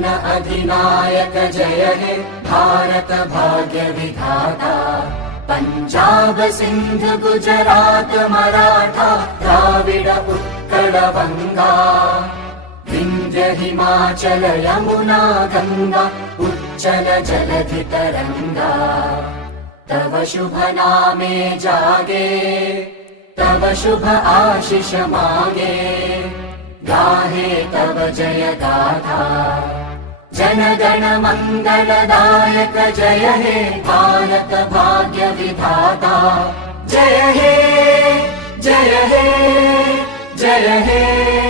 जन अधिनायक जय हे भारत भाग्य विधाता। पंजाब सिंध गुजरात मराठा द्राविड उत्कल बंगा, विंध्य हिमाचल यमुना गंगा उच्चल जलधि तरंगा। तव शुभ नामे जागे, तव शुभ आशीष मागे, गाहे तव जय गाथा। जन गण मंगलदायक जय हे भारत भाग्य विधाता। जय हे जय हे जय हे।